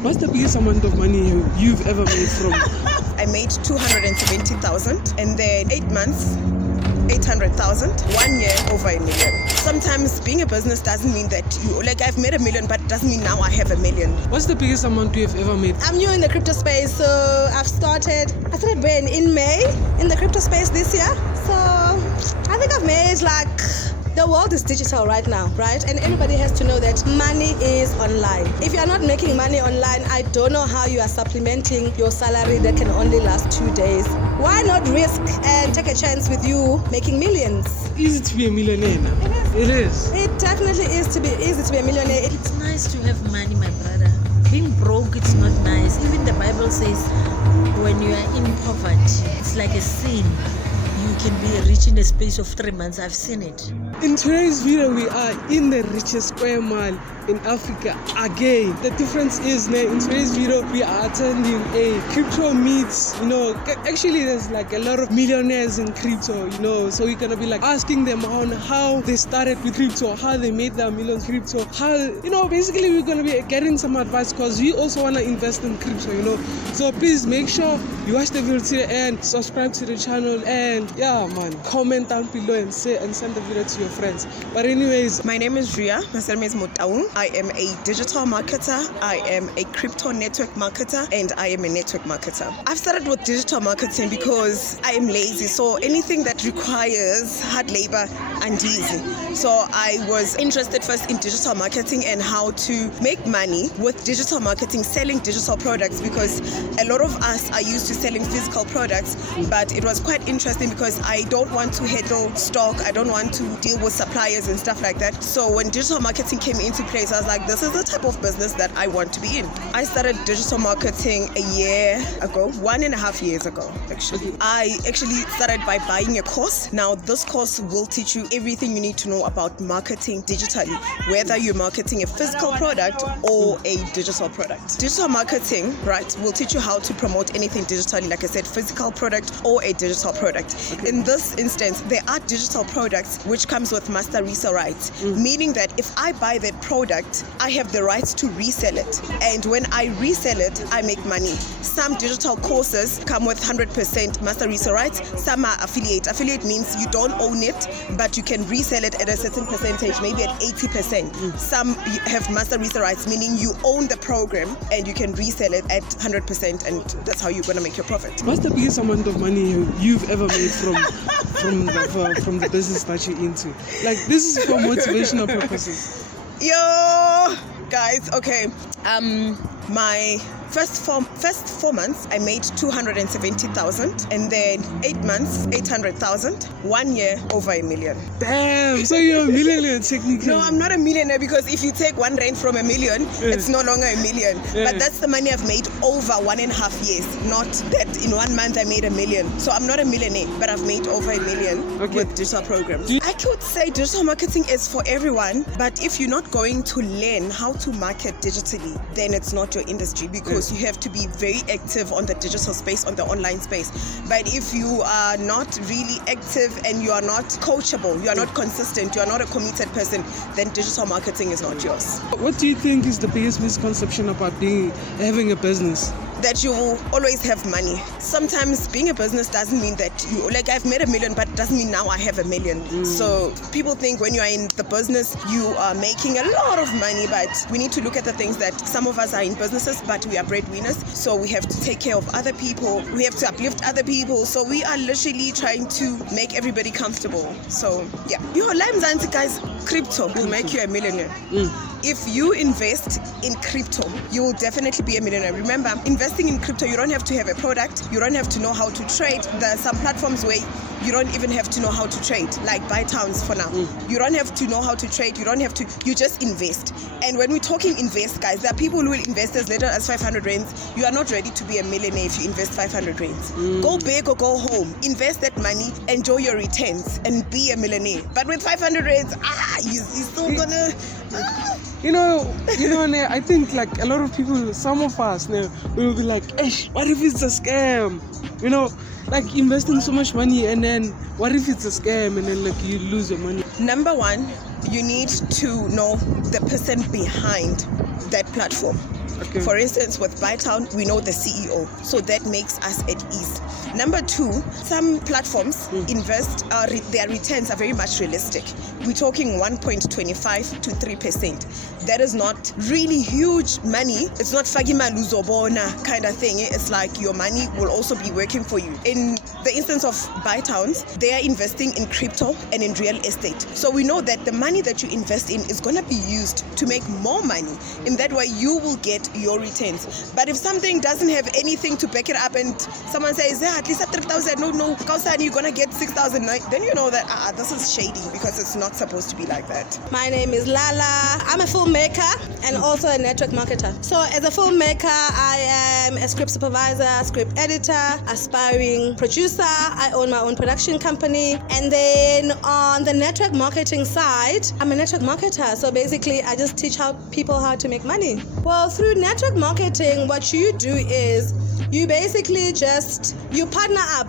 What's the biggest amount of money you've ever made from? I made 270,000, and then 8 months, 800,000, 1 year, over $1 million. Sometimes being a business doesn't mean that I've made $1 million, but it doesn't mean now I have $1 million. What's the biggest amount you've ever made? I'm new in the crypto space, so I started when in May in the crypto space this year. So I think I've made the world is digital right now, right? And everybody has to know that money is online. If you are not making money online, I don't know how you are supplementing your salary that can only last 2 days. Why not risk and take a chance with you making millions? Easy to be a millionaire now. It is. It definitely is to be easy to be a millionaire. It's nice to have money, my brother. Being broke, it's not nice. Even the Bible says when you are in poverty, it's like a sin. You can be rich in a space of 3 months. I've seen it. In today's video, we are in the richest square mile in Africa again. The difference is now in today's video, we are attending a crypto meets. Actually there's like a lot of millionaires in crypto, so we're gonna be asking them on how they started with crypto, how they made their millions crypto, how, basically we're gonna be getting some advice because we also wanna invest in crypto, So please make sure you watch the video to the end, subscribe to the channel, and comment down below and send the video to your friends. But anyways, my name is Ria. My surname is Motaung. I am a digital marketer. I am a crypto network marketer, and I am a network marketer. I've started with digital marketing because I am lazy. So anything that requires hard labor and easy. So I was interested first in digital marketing and how to make money with digital marketing, selling digital products, because a lot of us are used to selling physical products, but it was quite interesting because I don't want to handle stock. I don't want to deal with suppliers and stuff like that. So when digital marketing came into place, I was like, this is the type of business that I want to be in. I started digital marketing a year ago, 1.5 years ago, actually. I actually started by buying a course. Now, this course will teach you everything you need to know about marketing digitally, whether you're marketing a physical product or a digital product. Digital marketing, will teach you how to promote anything digitally, like I said, physical product or a digital product. In this instance, there are digital products which comes with master resale rights, meaning that if I buy that product, I have the rights to resell it. And when I resell it, I make money. Some digital courses come with 100% master resale rights. Some are affiliate. Affiliate means you don't own it, but you can resell it at a certain percentage, maybe at 80%. Some have master resale rights, meaning you own the program and you can resell it at 100%, and that's how you're going to make your profit. what's the biggest amount of money you've ever made from the business that you're into? This is for motivational purposes. Yo, guys, okay. My first four months, I made 270,000, and then 8 months, 800,000, 1 year, over $1 million. Damn, so you're a millionaire technically. No, I'm not a millionaire, because if you take 1 rand from $1 million, it's no longer $1 million. But that's the money I've made over 1.5 years. Not that in 1 month I made $1 million. So I'm not a millionaire, but I've made over $1 million with digital programs. I could say digital marketing is for everyone, but if you're not going to learn how to market digitally, then it's not your industry, because you have to be very active on the digital space, on the online space. But if you are not really active and you are not coachable, you are not consistent, you are not a committed person, then digital marketing is not yours. What do you think is the biggest misconception about having a business? That you will always have money. Sometimes being a business doesn't mean that I've made $1 million, but it doesn't mean now I have $1 million. So people think when you are in the business, you are making a lot of money, but we need to look at the things that some of us are in businesses, but we are breadwinners. So we have to take care of other people. We have to uplift other people. So we are literally trying to make everybody comfortable. So yeah. Guys, crypto will make you a millionaire. If you invest in crypto, you will definitely be a millionaire. Remember, investing in crypto, you don't have to have a product. You don't have to know how to trade. There are some platforms where you don't even have to know how to trade, like BuyTowns for now. You don't have to know how to trade. You just invest. And when we're talking invest, guys, there are people who will invest as little as 500 rands. You are not ready to be a millionaire if you invest 500 rands. Go big or go home. Invest that money, enjoy your returns, and be a millionaire. But with 500 rands, you're still gonna... I think a lot of people, some of us now, will be like, what if it's a scam? Investing so much money, and then what if it's a scam and then you lose your money? Number one, you need to know the person behind that platform. Okay. For instance, with BuyTown, we know the CEO, so that makes us at ease. Number two, some platforms invest, their returns are very much realistic. We're talking 1.25 to 3%. That is not really huge money. It's not Fagima Luzobona kind of thing. It's like your money will also be working for you. In the instance of BuyTowns, they are investing in crypto and in real estate. So we know that the money that you invest in is going to be used to make more money. In that way, you will get your returns. But if something doesn't have anything to back it up and someone says, yeah, at least at 3,000, no, Kausan, you're going to get 6,000, then you know that this is shady because it's not supposed to be like that. My name is Lala. I'm a filmmaker and also a network marketer. So as a filmmaker, I am a script supervisor, script editor, aspiring producer. I own my own production company. And then on the network marketing side, I'm a network marketer. So basically, I just teach people how to make money. Well, through network marketing, what you do is you basically you partner up,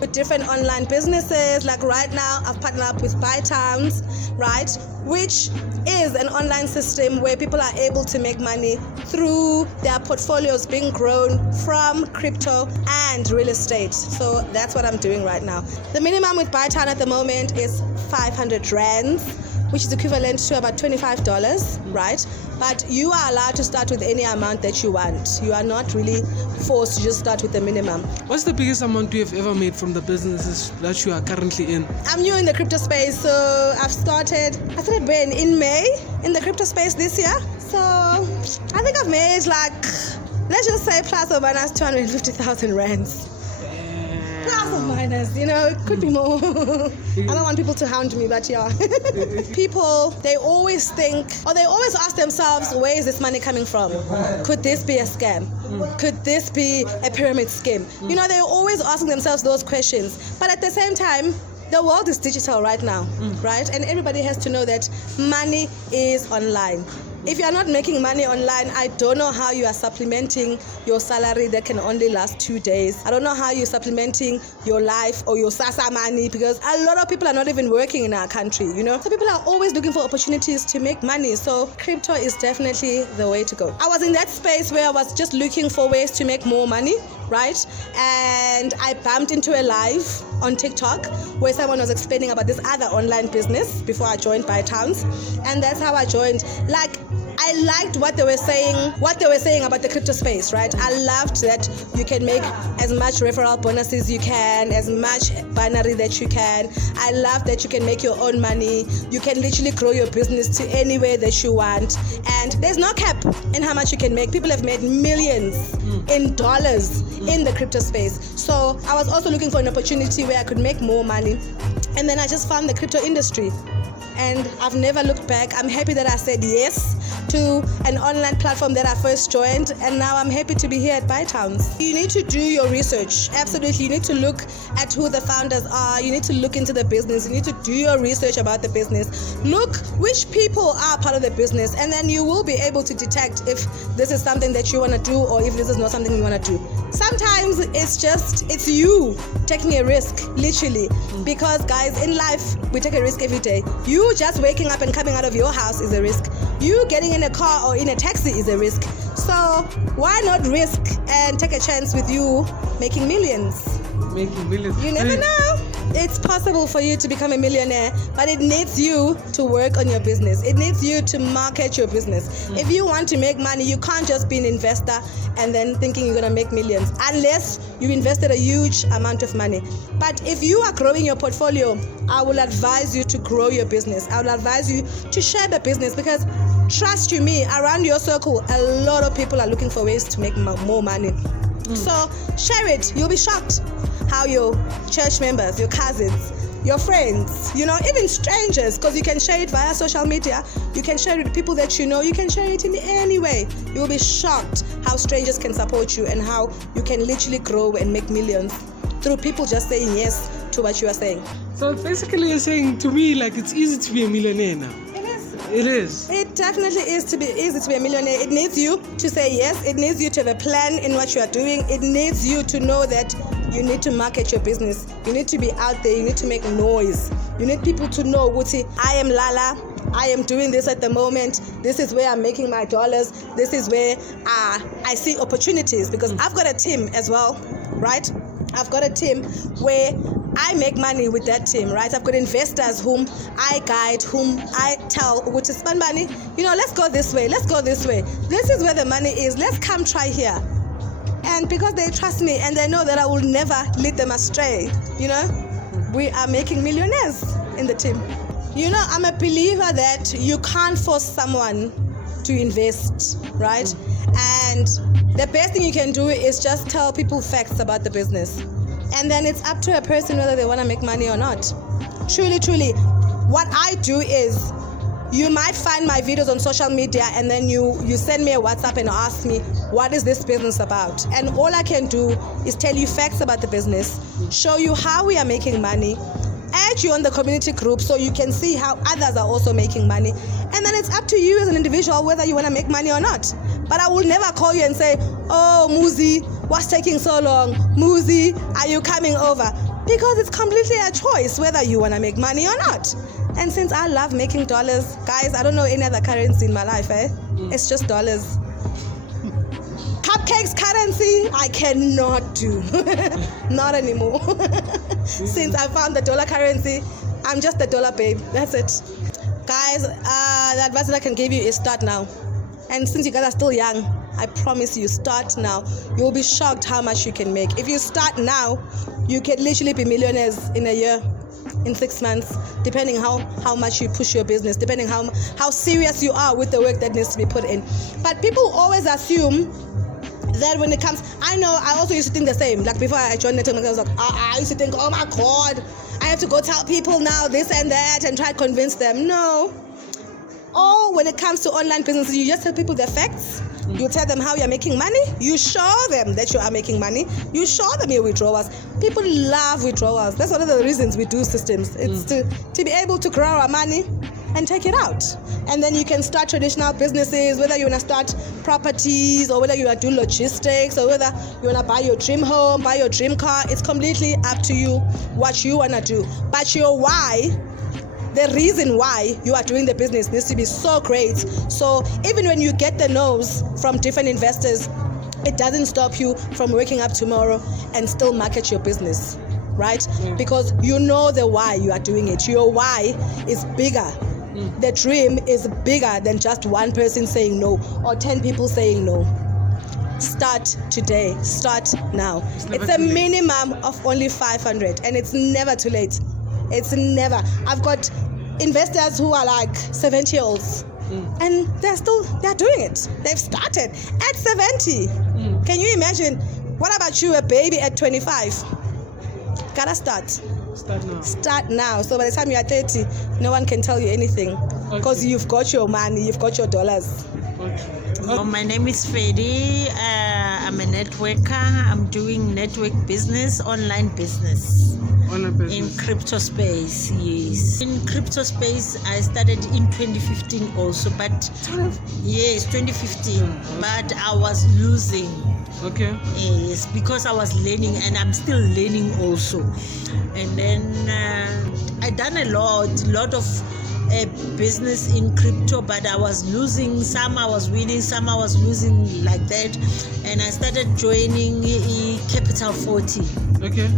with different online businesses. Like right now, I've partnered up with BuyTowns, right? Which is an online system where people are able to make money through their portfolios being grown from crypto and real estate. So that's what I'm doing right now. The minimum with BuyTown at the moment is 500 rands, which is equivalent to about $25, right? But you are allowed to start with any amount that you want. You are not really forced to just start with the minimum. What's the biggest amount you have ever made from the businesses that you are currently in? I'm new in the crypto space, so I started when in May in the crypto space this year. So I think I've made let's just say plus or minus 250,000 rands. Plus or minus, it could be more. I don't want people to hound me, but yeah. People, they always think, or they always ask themselves, where is this money coming from? Could this be a scam? Could this be a pyramid scheme? They're always asking themselves those questions. But at the same time, the world is digital right now, right? And everybody has to know that money is online. If you're not making money online, I don't know how you are supplementing your salary that can only last 2 days. I don't know how you're supplementing your life or your SASA money, because a lot of people are not even working in our country, So people are always looking for opportunities to make money. So crypto is definitely the way to go. I was in that space where I was just looking for ways to make more money, right? And I bumped into a live on TikTok where someone was explaining about this other online business before I joined BuyTowns. And that's how I joined. I liked what they were saying about the crypto space, right? I loved that you can make as much referral bonuses you can, as much binary that you can. I love that you can make your own money. You can literally grow your business to any way that you want. And there's no cap in how much you can make. People have made millions in dollars in the crypto space. So I was also looking for an opportunity where I could make more money. And then I just found the crypto industry. And I've never looked back. I'm happy that I said yes to an online platform that I first joined, and now I'm happy to be here at BuyTowns. You need to do your research. Absolutely. You need to look at who the founders are. You need to look into the business. You need to do your research about the business. Look which people are part of the business, and then you will be able to detect if this is something that you want to do or if this is not something you want to do. Sometimes it's you taking a risk, literally, because guys, in life we take a risk every day. You just waking up and coming out of your house is a risk. You getting in a car or in a taxi is a risk. So why not risk and take a chance with you making millions? You never know. It's possible for you to become a millionaire, but it needs you to work on your business. It needs you to market your business. If you want to make money, you can't just be an investor and then thinking you're going to make millions, unless you invested a huge amount of money. But if you are growing your portfolio, I will advise you to grow your business. I will advise you to share the business, because trust you me, around your circle, a lot of people are looking for ways to make more money. So share it. You'll be shocked how your church members, your cousins, your friends, even strangers, because you can share it via social media, you can share it with people that you know, you can share it in any way. You will be shocked how strangers can support you and how you can literally grow and make millions through people just saying yes to what you are saying. So basically you're saying to me it's easy to be a millionaire now. It is. It definitely is easy to be a millionaire. It needs you to say yes. It needs you to have a plan in what you are doing. It needs you to know that you need to market your business. You need to be out there. You need to make noise. You need people to know, Wuti, I am Lala. I am doing this at the moment. This is where I'm making my dollars. This is where I see opportunities, because I've got a team as well, right? I've got a team where I make money with that team, right? I've got investors whom I guide, whom I tell, which is spend money, let's go this way, let's go this way. This is where the money is. Let's come try here. And because they trust me and they know that I will never lead them astray, we are making millionaires in the team. I'm a believer that you can't force someone to invest, right? And the best thing you can do is just tell people facts about the business. And then it's up to a person whether they want to make money or not. Truly, truly. What I do is, you might find my videos on social media and then you send me a WhatsApp and ask me, what is this business about? And all I can do is tell you facts about the business, show you how we are making money, add you on the community group so you can see how others are also making money. And then it's up to you as an individual whether you want to make money or not. But I will never call you and say, oh, Muzi, what's taking so long? Muzi, are you coming over? Because it's completely a choice whether you want to make money or not. And since I love making dollars, guys, I don't know any other currency in my life, It's just dollars. Cupcakes currency, I cannot do. Not anymore. Since I found the dollar currency, I'm just the dollar babe. That's it. Guys, the advice that I can give you is start now. And since you guys are still young, I promise you, start now. You'll be shocked how much you can make. If you start now, you can literally be millionaires in a year, in 6 months, depending how much you push your business, depending how serious you are with the work that needs to be put in. But people always assume that when it comes, I know I also used to think the same. Like before I joined network, I was like, I used to think, oh my God, I have to go tell people now this and that and try to convince them. No. Or when it comes to online businesses, you just tell people the facts. You tell them how you're making money. You show them that you are making money. You show them your withdrawals. People love withdrawals. That's one of the reasons we do systems. It's to be able to grow our money and take it out. And then you can start traditional businesses, whether you want to start properties or whether you want to do logistics or whether you want to buy your dream home, buy your dream car. It's completely up to you what you want to do. But your why, the reason why you are doing the business needs to be so great. So even when you get the no's from different investors, it doesn't stop you from waking up tomorrow and still market your business, right? Because you know the why you are doing it. Your why is bigger. The dream is bigger than just one person saying no or 10 people saying no. Start today. Start now. It's a minimum of only 500 and it's never too late. It's never. I've got investors who are like 70-year-olds and they're doing it. They've started at 70. Can you imagine? What about you, a baby at 25? Gotta start. Start now. Start now. So by the time you are 30, no one can tell you anything because you've got your money, you've got your dollars. My name is Fedi. I'm a networker. I'm doing network business, online business. In crypto space, yes. In crypto space, I started in 2015 also, but yes, 2015. But I was losing. Okay. Yes, because I was learning and I'm still learning also. And then I done a lot of business in crypto, but I was losing. Some I was winning, some I was losing, like that. And I started joining Capital 40. Okay.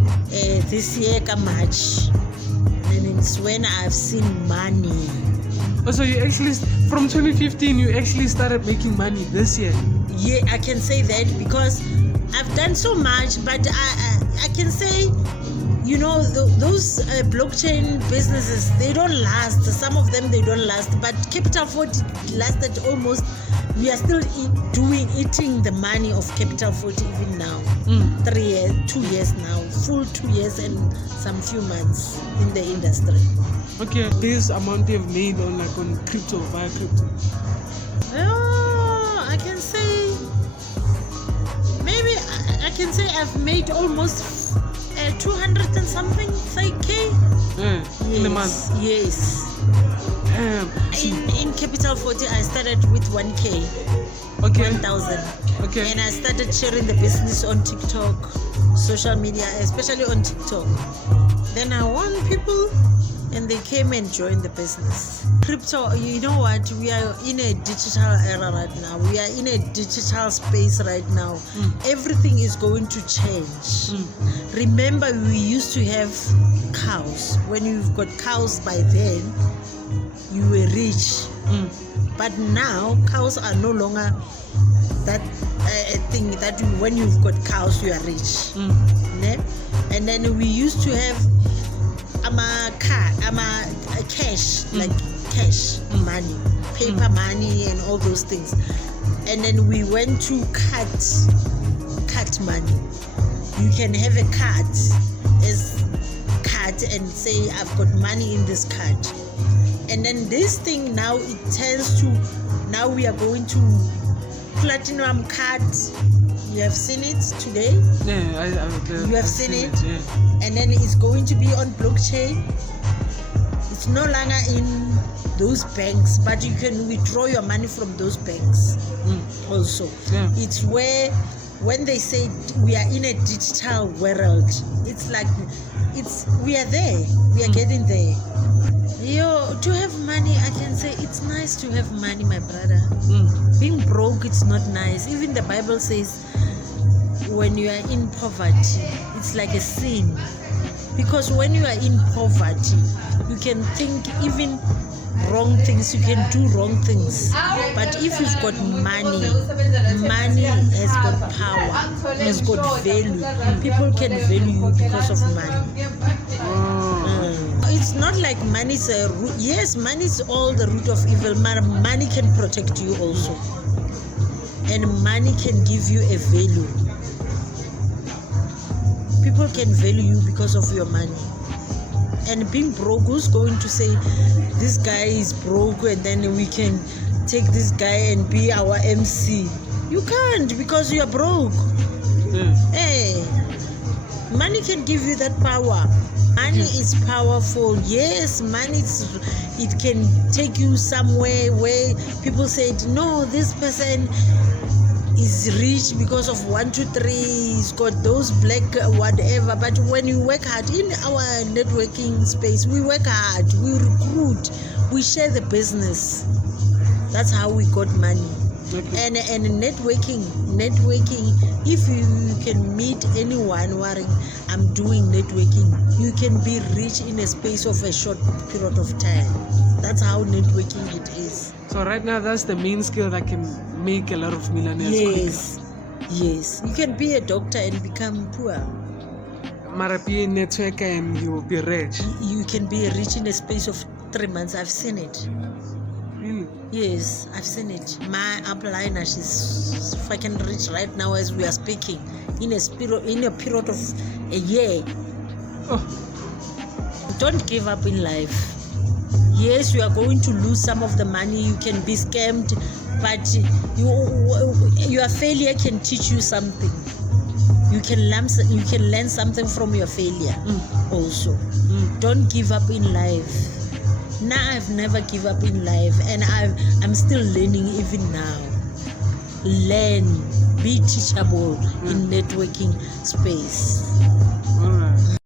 This year, March. And it's when I've seen money. Oh, so you actually, from 2015, you actually started making money this year? Yeah, I can say that because I've done so much, but I can say, those blockchain businesses, they don't last. Some of them, they don't last. But Capital 40 lasted almost, we are still eating the money of Capital 40 even now. 3 years, 2 years now, full 2 years and some few months in the industry. Okay, this amount you've made on crypto, via crypto? I can say, maybe I can say I've made almost 200 and something, 3K. Yes. In a month? Yes. In Capital 40, I started with 1K. Okay. 1,000. Okay. And I started sharing the business on TikTok, social media, especially on TikTok. Then I want people and they came and joined the business. Crypto, you know what? We are in a digital era right now. We are in a digital space right now. Everything is going to change. Remember, we used to have cows. When you've got cows by then, you were rich. But now, cows are no longer that thing that when you've got cows, you are rich. And then we used to have cash, like cash money, paper money, and all those things. And then we went to cut money. You can have a card as card and say, I've got money in this card. And then this thing now, it turns to, now we are going to platinum cards. You have seen it today? Yeah, you have seen it? Yeah. And then it's going to be on blockchain. It's no longer in those banks, but you can withdraw your money from those banks also. Yeah. It's where, when they say we are in a digital world, it's like, we are there. We are getting there. To have money, I can say it's nice to have money, my brother. Being broke, it's not nice. Even the Bible says, when you are in poverty, it's like a sin. Because when you are in poverty, you can think even wrong things, you can do wrong things. But if you've got money has got power, has got value. People can value you because of money. It's not like money is a root. Yes, money is all the root of evil. Money can protect you also. And money can give you a value. People can value you because of your money. And being broke, who's going to say this guy is broke and then we can take this guy and be our MC? You can't, because you are broke. Hey, money can give you that power. Money is powerful. Yes, money it can take you somewhere where people said, no, this person is rich because of 1, 2, 3, he's got those black whatever. But when you work hard in our networking space, we work hard, we recruit, we share the business. That's how we got money. And networking, if you can meet anyone worrying, I'm doing networking, you can be rich in a space of a short period of time. That's how networking it is. So right now, that's the main skill that can make a lot of millionaires quicker. Yes. You can be a doctor and become poor. Mara be a networker and you will be rich. You can be rich in a space of 3 months. I've seen it. Really? Yes, I've seen it. My upliner, she's fucking rich right now as we are speaking. In a period of a year. Don't give up in life. Yes, you are going to lose some of the money. You can be scammed, but your failure can teach you something. You can learn something from your failure also. Don't give up in life. Now I've never give up in life, and I'm still learning even now. Learn, be teachable in networking space.